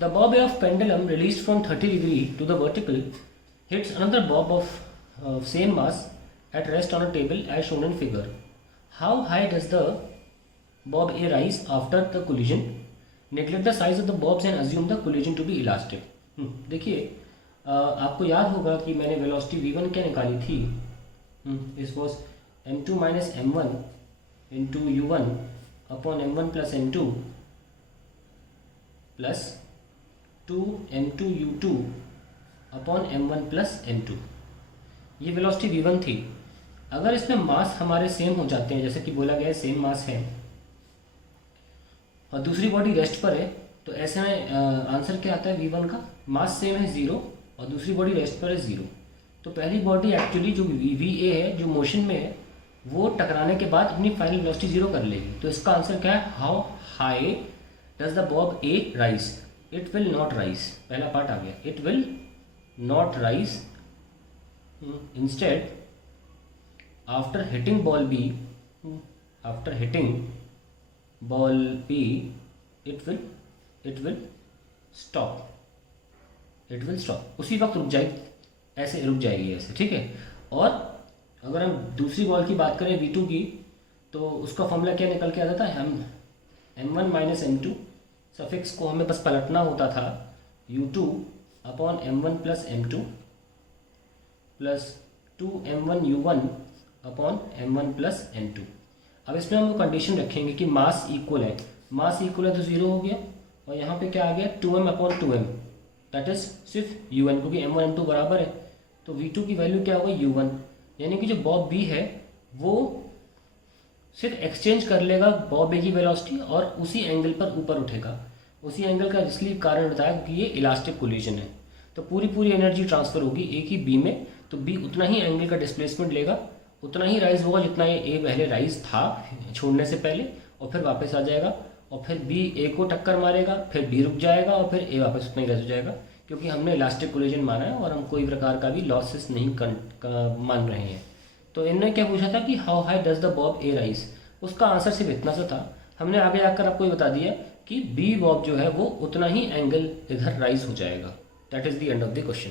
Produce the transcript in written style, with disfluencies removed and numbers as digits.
The bob of pendulum released from 30 degree to the vertical hits another bob of same mass at rest on a table as shown in figure. How high does the bob A rise after the collision? Neglect the size of the bobs and assume the collision to be elastic. देखिए आपको याद होगा कि मैंने velocity v1 क्या निकाली थी. This was m2 minus m1 into u1 upon m1 plus m2 plus 2 m2 u2 upon m1 plus m2. ये वेलोसिटी v1 थी. अगर इसमें मास हमारे सेम हो जाते हैं, जैसे कि बोला गया है सेम मास है और दूसरी बॉडी रेस्ट पर है, तो ऐसे में आंसर क्या आता है v1 का. मास सेम है 0 और दूसरी बॉडी रेस्ट पर है 0. तो पहली बॉडी एक्चुअली जो va है, जो मोशन में है, वो टकराने के बाद अपनी फाइनल वेलोसिटी 0 कर लेगी. तो इसका आंसर क्या है, how high does the Bob A rise. It will not rise. पहला पार्ट आ गया. It will not rise. Instead, after hitting ball B, it will stop. उसी वक्त रुक जाएगी, ऐसे रुक जाएगी ऐसे, ठीक है. और अगर हम दूसरी बॉल की बात करें V2 की, तो उसका फॉर्मूला क्या निकल के आता था, m1 माइनस m2 सफिक्स को हमें बस पलटना होता था, u2 upon m1 plus m2 plus 2m1 u1 upon m1 plus m2. अब इसमें हम कंडीशन रखेंगे कि मास इक्वल है. मास इक्वल है तो 0 हो गया, और यहाँ पे क्या आ गया 2m upon 2m, that is सिर्फ u1, क्योंकि m1 m2 बराबर है. तो v2 की वैल्यू क्या होगा u1, यानी कि जो बॉब बी है वो सिर्फ एक्सचेंज कर लेगा बॉब ए की वेलोसिटी और उसी एंगल पर ऊपर उठेगा. उसी एंगल का इसलिए कारण बताया कि ये इलास्टिक कोलिजन है. तो पूरी एनर्जी ट्रांसफर होगी ए की बी में, तो बी उतना ही एंगल का डिस्प्लेसमेंट लेगा, उतना ही राइज होगा जितना ये ए पहले राइज था छोड़ने से पहले, और फिर वापस आ जाएगा, और फिर बी ए को टक्कर मारेगा, फिर बी रुक जाएगा, और फिर ए वापस उतना ही राइज हो जाएगा, क्योंकि हमने इलास्टिक कोलिजन माना है और हम कोई प्रकार का भी लॉसेस नहीं मान रहे हैं. तो इन्होंने क्या पूछा था कि how high does the Bob A rise. उसका आंसर सिर्फ इतना सा था. हमने आगे आकर आपको ये बता दिया कि बी बॉब जो है वो उतना ही एंगल इधर राइज हो जाएगा. That is the end of the question.